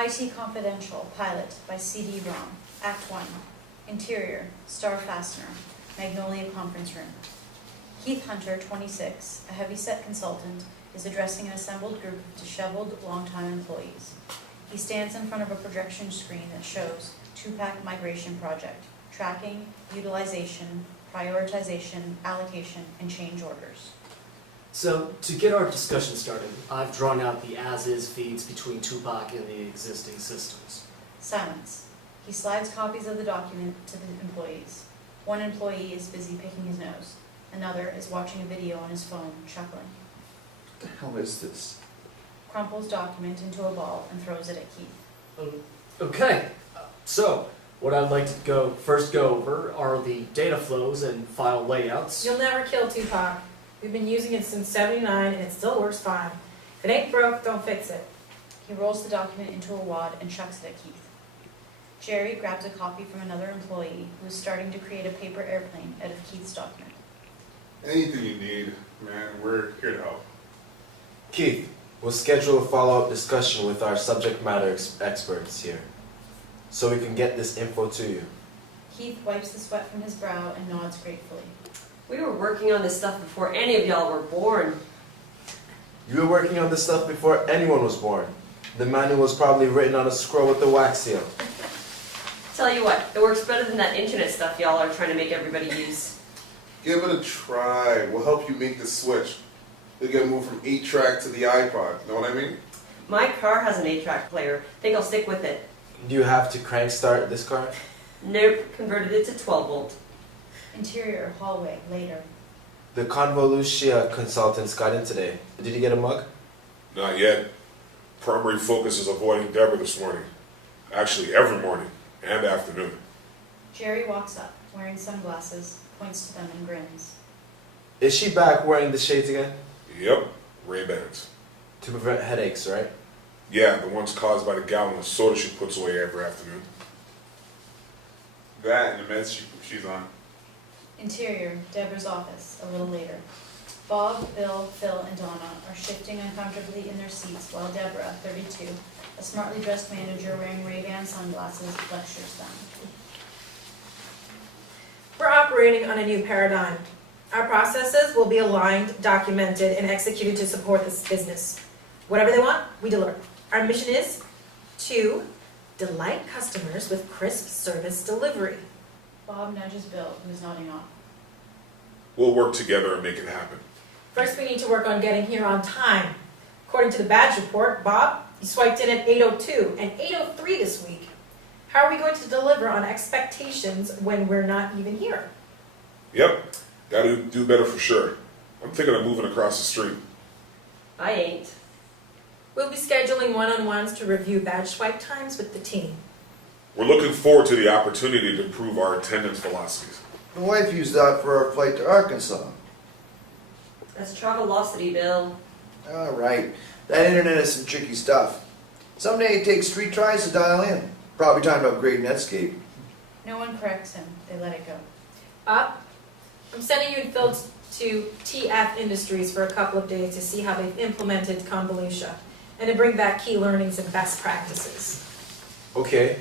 IT Confidential, Pilot by C.D. Rahm, Act 1. Interior, Star Fastener, Magnolia Conference Room. Keith Hunter, 26, a heavyset consultant, is addressing an assembled group of disheveled, long-time employees. He stands in front of a projection screen that shows two-pack migration project, tracking, utilization, prioritization, allocation, and change orders. So, to get our discussion started, I've drawn out the as-is feeds between Tupac and the existing systems. Silence. He slides copies of the document to the employees. One employee is busy picking his nose. Another is watching a video on his phone, chuckling. What the hell is this? Crumples document into a ball and throws it at Keith. Okay, so what I'd like to first go over are the data flows and file layouts. You'll never kill Tupac. We've been using it since '79 and it still works fine. If it ain't broke, don't fix it. He rolls the document into a wad and chucks it at Keith. Jerry grabs a copy from another employee who is starting to create a paper airplane out of Keith's document. Anything you need, man, we're here to help. Keith, we'll schedule a follow-up discussion with our subject matter experts here, so we can get this info to you. Keith wipes the sweat from his brow and nods gratefully. We were working on this stuff before any of y'all were born. You were working on this stuff before anyone was born. The manual was probably written on a scroll with the wax seal. Tell you what, it works better than that internet stuff y'all are trying to make everybody use. Give it a try. We'll help you make the switch. You'll get moved from 8-track to the iPod. Know what I mean? My car has an 8-track player. Think I'll stick with it. Do you have to crank start this car? Nope, converted it to 12 volt. Interior, hallway, later. The Convolucia consultants got in today. Did you get a mug? Not yet. Primary focus is avoiding Debra this morning. Actually, every morning and afternoon. Jerry walks up, wearing sunglasses, points to them and grins. Is she back wearing the shades again? Yep, Ray-Bans. To prevent headaches, right? Yeah, the ones caused by the gallon of soda she puts away every afternoon. That and the meds she's on. Interior, Debra's office, a little later. Bob, Bill, Phil, and Donna are shifting uncomfortably in their seats while Debra, 32, a smartly dressed manager wearing Ray-Ban sunglasses, lectures them. We're operating on a new paradigm. Our processes will be aligned, documented, and executed to support this business. Whatever they want, we deliver. Our mission is to delight customers with crisp service delivery. Bob nudges Bill, who is nodding off. We'll work together and make it happen. First, we need to work on getting here on time. According to the badge report, Bob, you swiped in at 8:02 and 8:03 this week. How are we going to deliver on expectations when we're not even here? Yep, gotta do better for sure. I'm thinking of moving across the street. I ain't. We'll be scheduling one-on-ones to review badge swipe times with the team. We're looking forward to the opportunity to improve our attendance velocities. My wife used that for our flight to Arkansas. That's Travelocity, Bill. All right. That internet is some tricky stuff. Someday it takes 3 tries to dial in. Probably time to upgrade Netscape. No one corrects him. They let it go. Up. I'm sending you and Phil to TF Industries for a couple of days to see how they've implemented Convolucia and to bring back key learnings and best practices. Okay.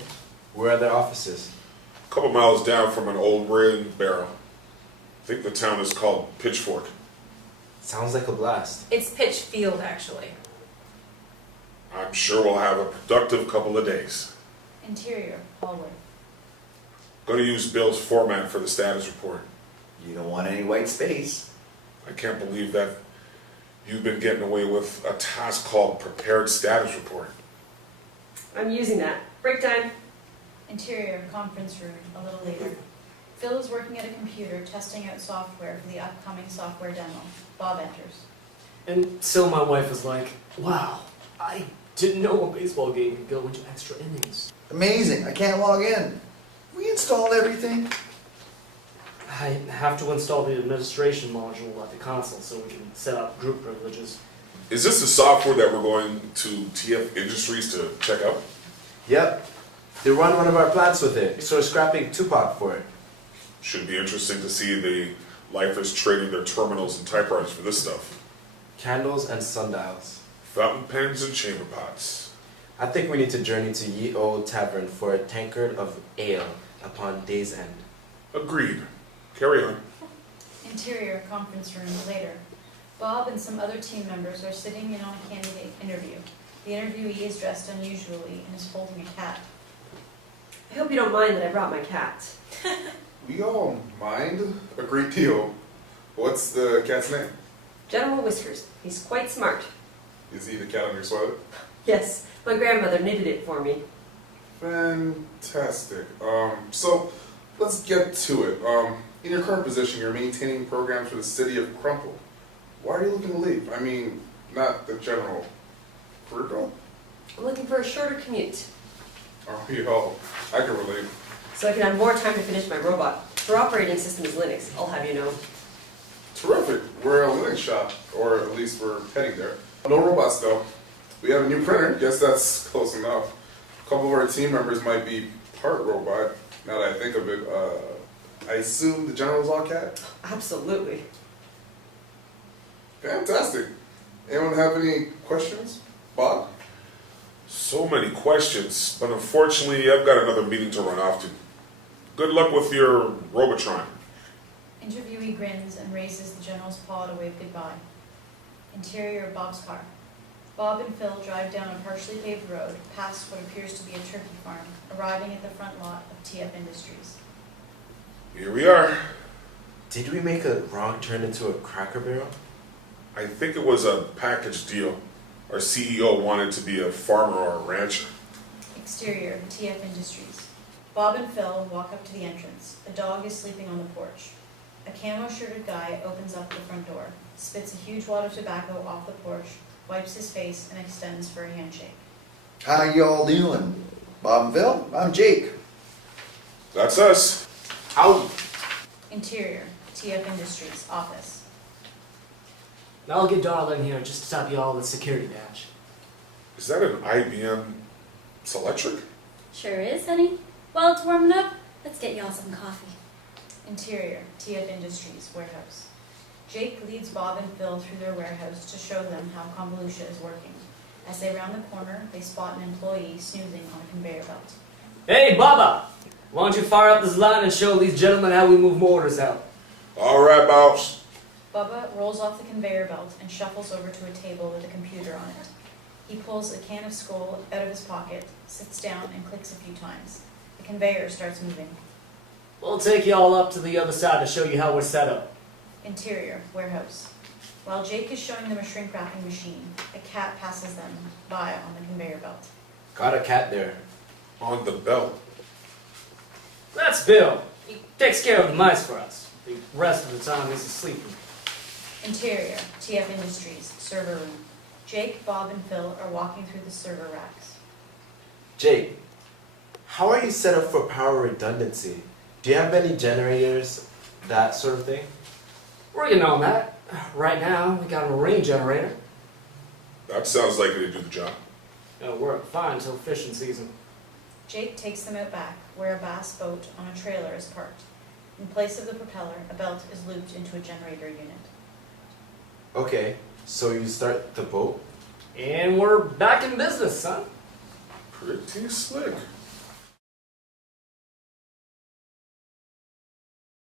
Where are their offices? A couple miles down from an old rain barrel. I think the town is called Pitchfork. Sounds like a blast. It's Pitch Field, actually. I'm sure we'll have a productive couple of days. Interior, hallway. Going to use Bill's format for the status report. You don't want any white space. I can't believe that you've been getting away with a task called prepared status report. I'm using that. Break time. Interior, conference room, a little later. Phil is working at a computer testing out software for the upcoming software demo. Bob enters. And so my wife was like, wow, I didn't know a baseball game could go into extra innings. Amazing. I can't log in. We installed everything. I have to install the administration module at the console so we can set up group privileges. Is this the software that we're going to TF Industries to check out? Yep. They run one of our plants with it, so we're scrapping Tupac for it. Should be interesting to see the lifers trading their terminals and typewriters for this stuff. Candles and sundials. Fountain pens and chamber pots. I think we need to journey to Ye Old Tavern for a tankard of ale upon day's end. Agreed. Carry on. Interior conference room later. Bob and some other team members are sitting in on a candidate interview. The interviewee is dressed unusually and is holding a cat. I hope you don't mind that I brought my cat. We all mind a great deal. What's the cat's name? General Whiskers. He's quite smart. Is he the cat on your sweater? Yes, my grandmother knitted it for me. Fantastic. So let's get to it. In your current position, you're maintaining programs for the city of Crumple. Why are you looking to leave? I mean, not the general career goal. I'm looking for a shorter commute, Oh, yo, I can relate. so I can have more time to finish my robot. Her operating system is Linux, I'll have you know. Terrific. We're a Linux shop, or at least we're heading there. No robots though. We have a new printer. Guess that's close enough. A couple of our team members might be part robot. Now that I think of it, I assume the general's all cat. Absolutely. Fantastic. Anyone have any questions? Bob? So many questions, but unfortunately, I've got another meeting to run off to. Good luck with your Robotron. Interviewee grins and raises the general's paw to wave goodbye. Interior of Bob's car. Bob and Phil drive down a partially paved road past what appears to be a turkey farm, arriving at the front lot of TF Industries. Here we are. Did we make a wrong turn into a Cracker Barrel? I think it was a package deal. Our CEO wanted to be a farmer or a rancher. Exterior, TF Industries. Bob and Phil walk up to the entrance. A dog is sleeping on the porch. A camo-shirted guy opens up the front door, spits a huge wad of tobacco off the porch, wipes his face, and extends for a handshake. How y'all doing? Bob and Phil? I'm Jake. That's us. Howdy. Interior, TF Industries, office. Now I'll get Darla in here just to top you all with security badge. Is that an IBM Selectric? Sure is, honey. While it's warming up, let's get y'all some coffee. Interior, TF Industries, warehouse. Jake leads Bob and Phil through their warehouse to show them how Convolutia is working. As they round the corner, they spot an employee snoozing on a conveyor belt. Hey, Bubba! Why don't you fire up this line and show these gentlemen how we move mortars out? All right, boss. Bubba rolls off the conveyor belt and shuffles over to a table with a computer on it. He pulls a can of Skoal out of his pocket, sits down, and clicks a few times. The conveyor starts moving. We'll take you all up to the other side to show you how we're set up. Interior, warehouse. While Jake is showing them a shrink wrapping machine, a cat passes them by on the conveyor belt. Got a cat there. On the belt. That's Bill. He takes care of the mice for us. The rest of the time he's asleep. Interior, TF Industries, server room. Jake, Bob, and Phil are walking through the server racks. Jake, how are you set up for power redundancy? Do you have any generators, that sort of thing? Working on that. Right now, we got a marine generator. That sounds like it'd do the job. It'll work fine until fishing season. Jake takes them out back, where a bass boat on a trailer is parked. In place of the propeller, a belt is looped into a generator unit. Okay, so you start the boat? And we're back in business, son. Pretty slick.